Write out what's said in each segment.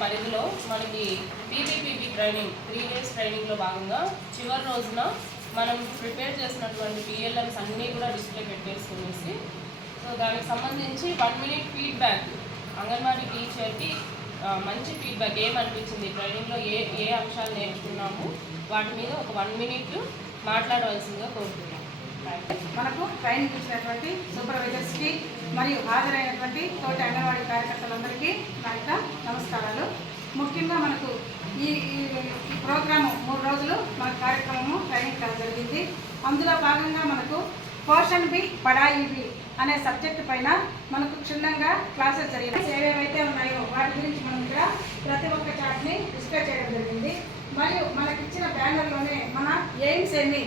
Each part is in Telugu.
పరిధిలో మనకి పీపీపీబీ ట్రైనింగ్ 3 days ట్రైనింగ్లో భాగంగా చివరి రోజున మనం ప్రిపేర్ చేసినటువంటి పిఎల్ఎమ్స్ అన్నీ కూడా డిస్ప్లే పెట్టేసుకునేసి సో దానికి సంబంధించి 1 minute ఫీడ్బ్యాక్ అంగన్వాడీ టీచర్కి మంచి ఫీడ్బ్యాక్ ఏమనిపించింది ట్రైనింగ్లో ఏ అంశాలు నేర్చుకున్నాము వాటి మీద ఒక 1 minute మాట్లాడవలసిందిగా కోరుతున్నాం. మనకు ట్రైనింగ్ ఇచ్చినటువంటి సూపర్వైజర్స్కి మరియు హాజరైనటువంటి తోటి అంగన్వాడీ కార్యకర్తలందరికీ నా యొక్క నమస్కారాలు. ముఖ్యంగా మనకు ఈ ప్రోగ్రాము 3 రోజులు మన కార్యక్రమము ట్రైనింగ్ జరిగింది. అందులో భాగంగా మనకు పోషన్ బి పడాయి బి అనే సబ్జెక్టు పైన మనకు క్షుణ్ణంగా క్లాసెస్ జరిగినాయి. ఏవేవైతే ఉన్నాయో వాటి గురించి మనం ఇక్కడ ప్రతి ఒక్క చార్ట్ని డిస్కస్ చేయడం జరిగింది. మరియు మనకి ఇచ్చిన బ్యానర్లోనే మన ఎయిమ్స్ ఏమి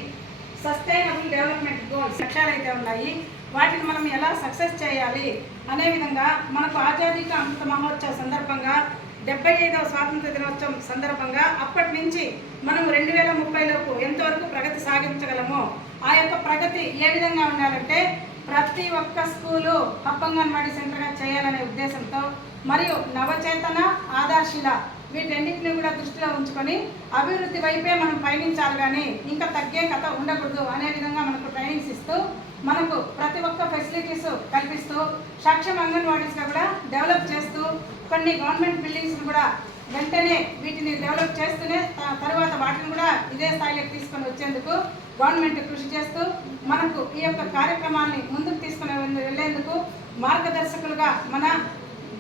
సస్టైనబుల్ డెవలప్మెంట్ గోల్స్ లక్ష్యాలు అయితే ఉన్నాయి వాటిని మనం ఎలా సక్సెస్ చేయాలి అనే విధంగా మనకు ఆజాదీ కా అమృత మహోత్సవ సందర్భంగా 75వ స్వాతంత్ర దినోత్సవం సందర్భంగా అప్పటి నుంచి మనం 2030లోపు ఎంతవరకు ప్రగతి సాధించగలమో ఆ యొక్క ప్రగతి ఏ విధంగా ఉండాలంటే ప్రతి ఒక్క స్కూలు అంగన్వాడీ సెంటర్గా చేయాలనే ఉద్దేశంతో మరియు నవచేతన ఆదర్శిల వీటన్నిటిని కూడా దృష్టిలో ఉంచుకొని అభివృద్ధి వైపే మనం పయనించాలి కానీ ఇంకా తగ్గే కథ ఉండకూడదు అనే విధంగా మనకు ట్రైనింగ్స్ ఇస్తూ మనకు ప్రతి ఒక్క ఫెసిలిటీస్ కల్పిస్తూ సక్షమ అంగన్వాడీస్గా కూడా డెవలప్ చేస్తూ కొన్ని గవర్నమెంట్ బిల్డింగ్స్ని కూడా వెంటనే వీటిని డెవలప్ చేస్తూనే తర్వాత వాటిని కూడా ఇదే స్థాయిలోకి తీసుకొని వచ్చేందుకు గవర్నమెంట్ కృషి చేస్తూ మనకు ఈ యొక్క కార్యక్రమాన్ని ముందుకు తీసుకుని వెళ్ళేందుకు మార్గదర్శకులుగా మన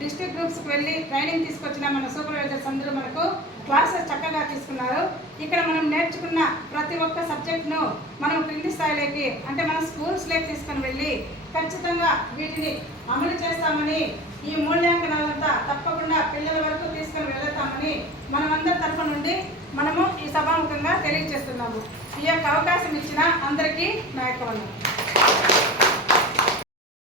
డిస్ట్రిక్ట్ గ్రూప్స్కి వెళ్ళి ట్రైనింగ్ తీసుకొచ్చిన మన సూపర్వైజర్స్ అందరూ మనకు క్లాసెస్ చక్కగా తీసుకున్నారు. ఇక్కడ మనం నేర్చుకున్న ప్రతి ఒక్క సబ్జెక్ట్ను మనం క్రింది స్థాయిలోకి అంటే మన స్కూల్స్లోకి తీసుకొని వెళ్ళి ఖచ్చితంగా వీటిని అమలు చేస్తామని ఈ మూల్యాంకనాలంతా తప్పకుండా పిల్లల వరకు తీసుకొని వెళ్తామని మనమందరి తరఫు నుండి మనము ఈ సభాముఖంగా తెలియజేస్తున్నాము. ఈ యొక్క అవకాశం ఇచ్చిన అందరికీ నా యొక్క వందనం.